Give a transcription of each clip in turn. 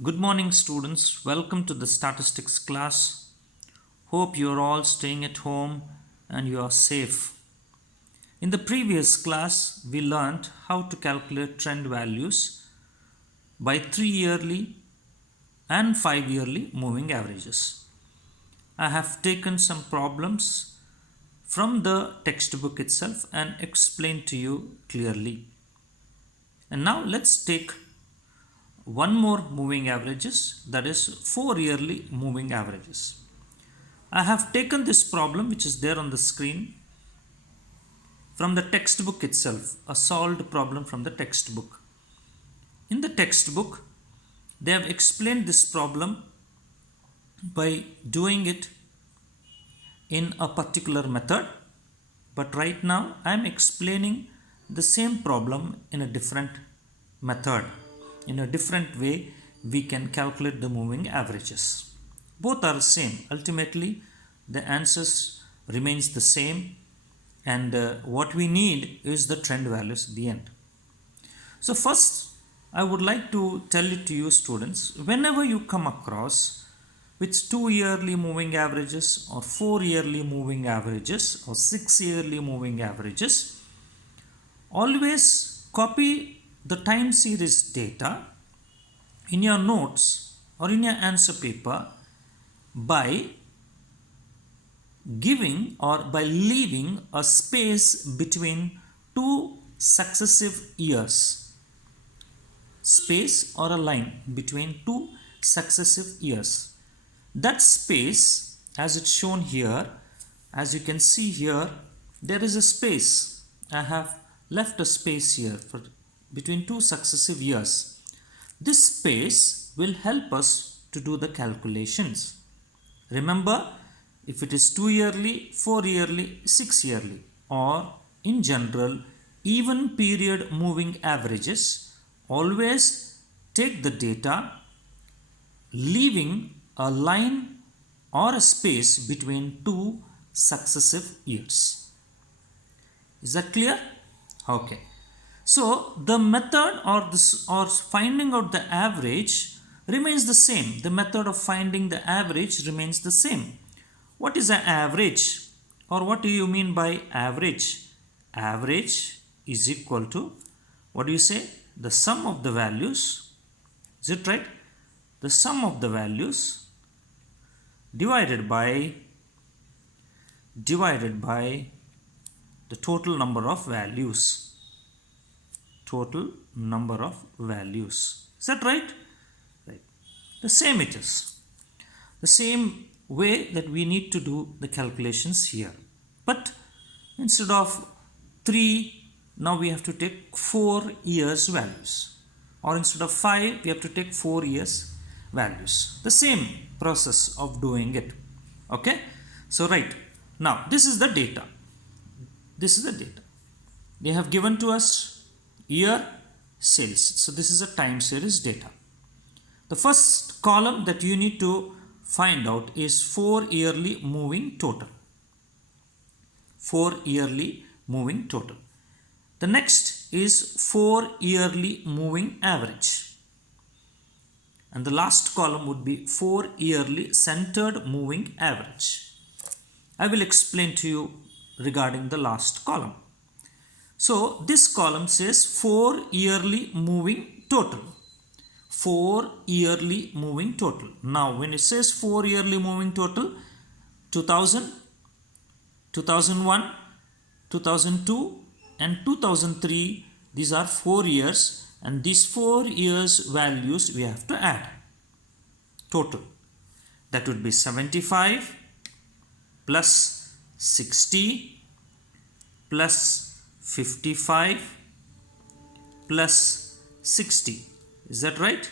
Good morning, students. Welcome to the statistics class. Hope you're all staying at home and you are safe. In the previous class, we learned how to calculate trend values by 3-yearly and 5-yearly moving averages. I have taken some problems from the textbook itself and explained to you clearly. And now let's take one more moving averages, that is 4-yearly moving averages. I have taken this problem which is there on the screen from the textbook itself, a solved problem from the textbook. In the textbook, they have explained this problem by doing it in a particular method, but right now I am explaining the same problem in a different method. In a different way, we can calculate the moving averages. Both are the same. Ultimately, the answers remains the same, and what we need is the trend values at the end. So first, I would like to tell it to you students, whenever you come across with 2-yearly moving averages or 4-yearly moving averages or 6-yearly moving averages, always copy the time series data in your notes or in your answer paper by giving or by leaving a space between two successive years. Space or a line between two successive years. That space, as it's shown here, as you can see here, there is a space. I have left a space here for between two successive years. This space will help us to do the calculations. Remember, if it is 2-yearly, 4-yearly, 6-yearly, or in general, even period moving averages, always take the data, leaving a line or a space between two successive years. Is that clear? Okay. So the method or finding out the average remains the same. The method of finding the average remains the same. What is an average, or what do you mean by average? Average is equal to, what do you say? The sum of the values. Is it right? The sum of the values divided by the total number of values. Total number of values. Is that right? Right. The same it is. The same way that we need to do the calculations here. But instead of 3, now we have to take 4 years values. Or instead of 5, we have to take 4 years values. The same process of doing it. Okay? So right. Now this is the data. This is the data. They have given to us year, sales. So this is a time series data. The first column that you need to find out is 4-yearly moving total. 4-yearly moving total. The next is 4-yearly moving average. And the last column would be 4-yearly centered moving average. I will explain to you regarding the last column. So this column says 4-yearly moving total. 4-yearly moving total. Now when it says 4-yearly moving total, 2000, 2001, 2002 and 2003, these are 4 years, and these 4 years values we have to add. Total. That would be 75 plus 60 plus 55 plus 60. Is that right?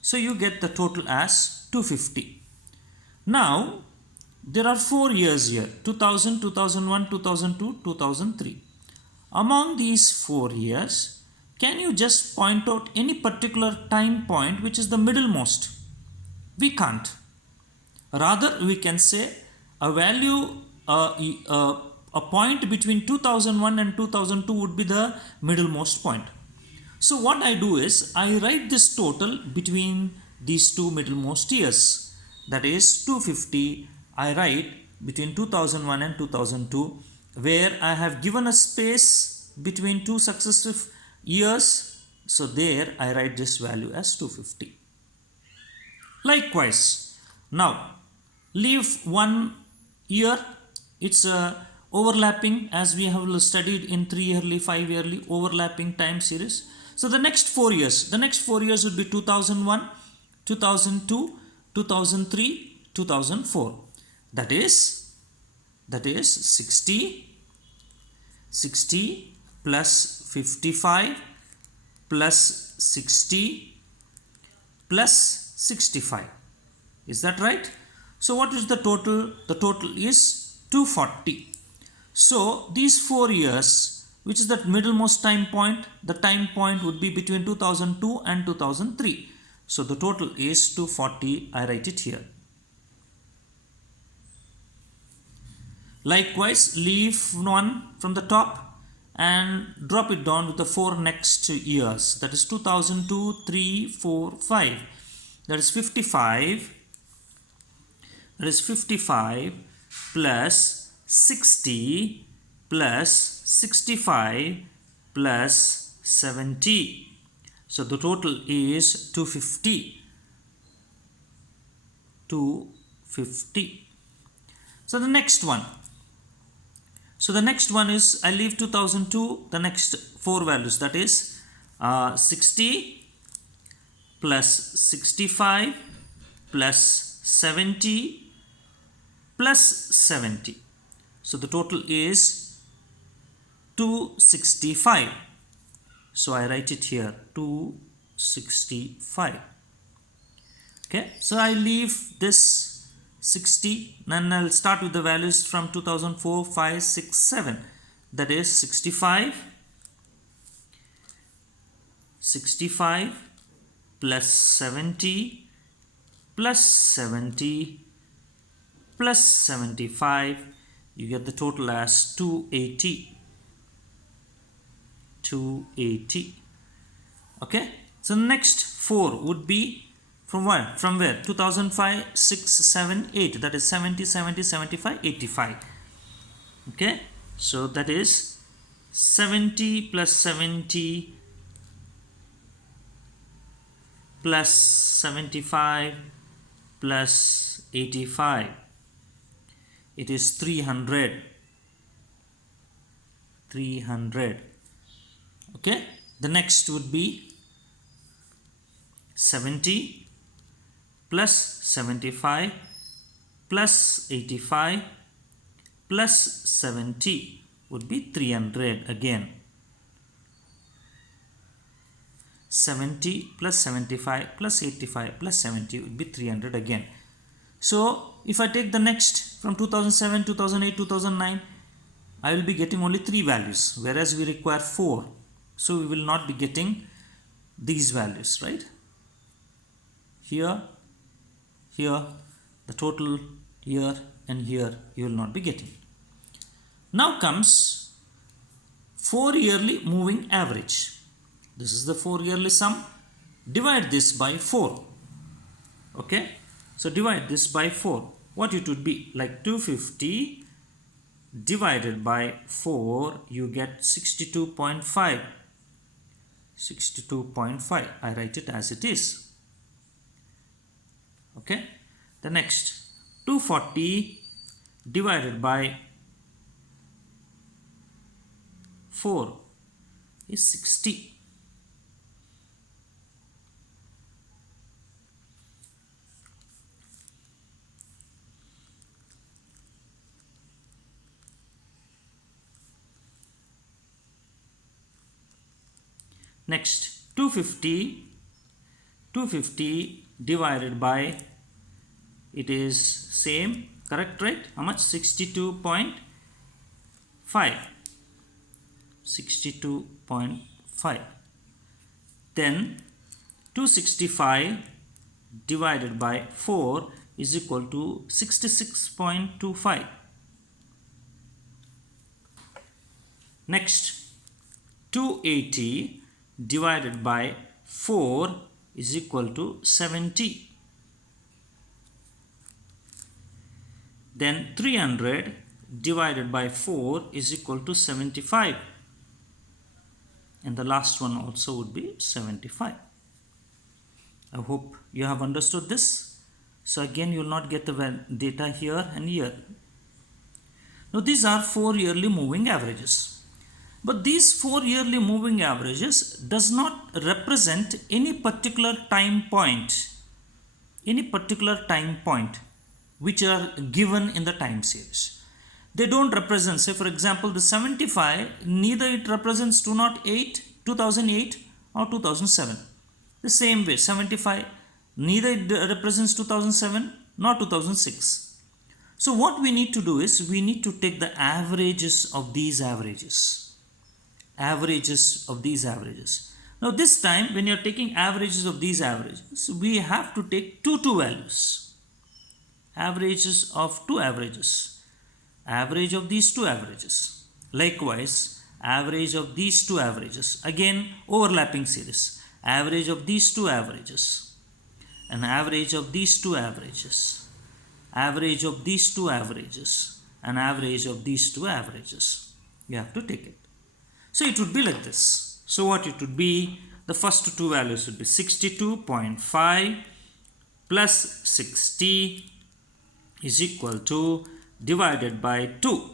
So you get the total as 250. Now there are 4 years here, 2000, 2001, 2002, 2003. Among these 4 years, can you just point out any particular time point which is the middlemost? We can't. Rather, we can say a value, a point between 2001 and 2002 would be the middlemost point. So what I do is I write this total between these two middlemost years. That is 250 I write between 2001 and 2002, where I have given a space between two successive years. So there I write this value as 250. Likewise, now leave 1 year. It's overlapping, as we have studied in 3 yearly, 5 yearly overlapping time series. So the next 4 years, would be 2001, 2002, 2003, 2004. That is 60 plus 55 plus 60 plus 65. Is that right? So what is the total? The total is 240. So these 4 years, which is that middlemost time point, the time point would be between 2002 and 2003. So the total is 240. I write it here. Likewise, leave 1 from the top and drop it down with the 4 next years. That is 2002, 3, 4, 5. That is 55. That is 55 plus 60 plus 65 plus 70. So the total is 250. 250. So the next one. So the next one is, I leave 2002, the next 4 values, that is 60 plus 65 plus 70 plus 70. So the total is 265. So I write it here, 265. Okay, so I leave this 60 and I'll start with the values from 2004, 5, 6, 7. That is 65 plus 70 plus 70 plus 75. You get the total as 280. 280. Okay, so next 4 would be from where? 2005, 6, 7, 8. That is 70, 70, 75, 85. Okay, so that is 70 plus 70 plus 75 plus 85. It is 300. 300. Okay, the next would be 70 plus 75 plus 85 plus 70 would be 300 again. 70 plus 75 plus 85 plus 70 would be 300 again. So if I take the next from 2007, 2008, 2009, I will be getting only 3 values, whereas we require 4. So we will not be getting these values, right? Here, the total here and here you will not be getting. Now comes 4 yearly moving average. This is the 4 yearly sum. Divide this by 4. Okay, so divide this by 4. What it would be? Like 250 divided by 4, you get 62.5. 62.5. I write it as it is. Okay, the next 240 divided by 4 is 60. Next 250 divided by, it is same, correct, right? How much? 62.5. 62.5. Then 265 divided by 4 is equal to 66.25. Next 280 divided by 4 is equal to 70. Then 300 divided by 4 is equal to 75. And the last one also would be 75. I hope you have understood this. So again, you will not get the data here and here. Now these are 4 yearly moving averages. But these 4 yearly moving averages does not represent any particular time point. Which are given in the time series. They don't represent, say for example, the 75, neither it represents 2008 or 2007. The same way, 75, neither it represents 2007 nor 2006. So what we need to do is, we need to take the averages of these averages. Now this time, when you are taking averages of these averages, we have to take two values. Averages of two averages. Average of these two averages. Likewise, average of these two averages. Again, overlapping series. Average of these two averages. And average of these two averages. Average of these two averages. And average of these two averages. You have to take it. So it would be like this. So what it would be? The first two values would be 62.5 plus 60 is equal to divided by 2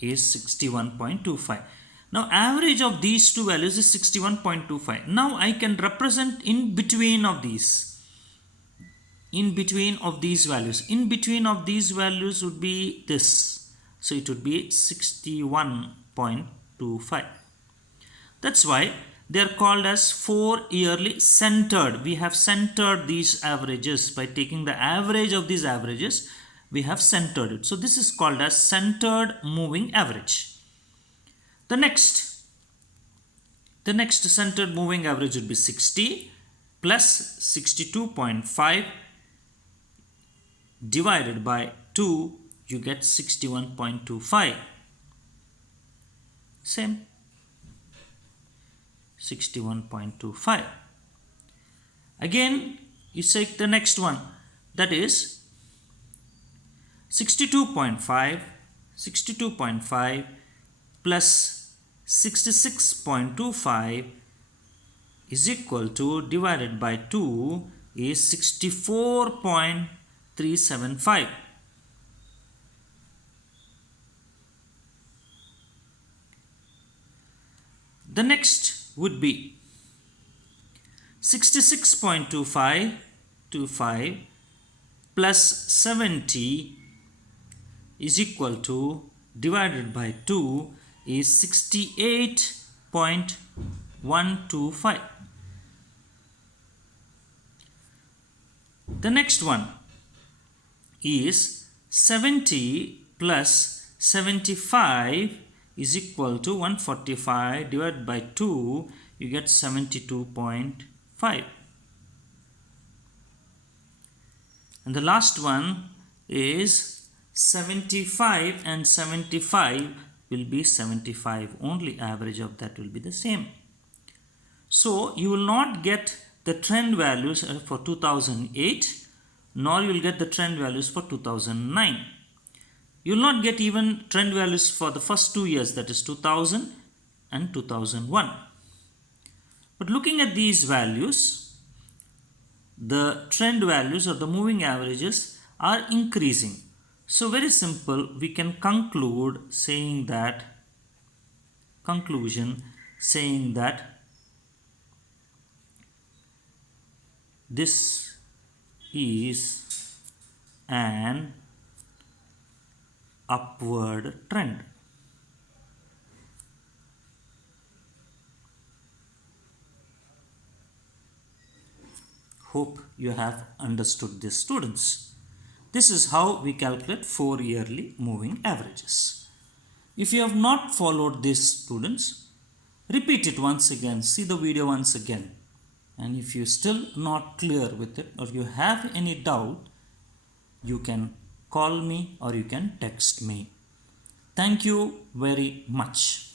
is 61.25. Now average of these two values is 61.25. Now I can represent in between of these. In between of these values. In between of these values would be this. So it would be 61.25. That's why they are called as 4 yearly centered. We have centered these averages by taking the average of these averages. We have centered it. So this is called as centered moving average. The next centered moving average would be 60 plus 62.5 divided by 2, you get 61.25. Same. 61.25. Again, you take the next one, that is 62.5 plus 66.25 is equal to divided by 2 is 64.375. The next would be 66.25 plus 70 is equal to divided by 2 is 68.125. The next one is 70 plus 75 is equal to 145 divided by 2, you get 72.5. And the last one is 75 and 75 will be 75 only. Average of that will be the same. So you will not get the trend values for 2008, nor you will get the trend values for 2009. You will not get even trend values for the first 2 years, that is 2000 and 2001. But looking at these values, the trend values or the moving averages are increasing. So very simple, we can conclude saying that, this is an upward trend. Hope you have understood this, students. This is how we calculate 4 yearly moving averages. If you have not followed this, students, repeat it once again, see the video once again. And if you still not clear with it or you have any doubt, you can call me or you can text me. Thank you very much.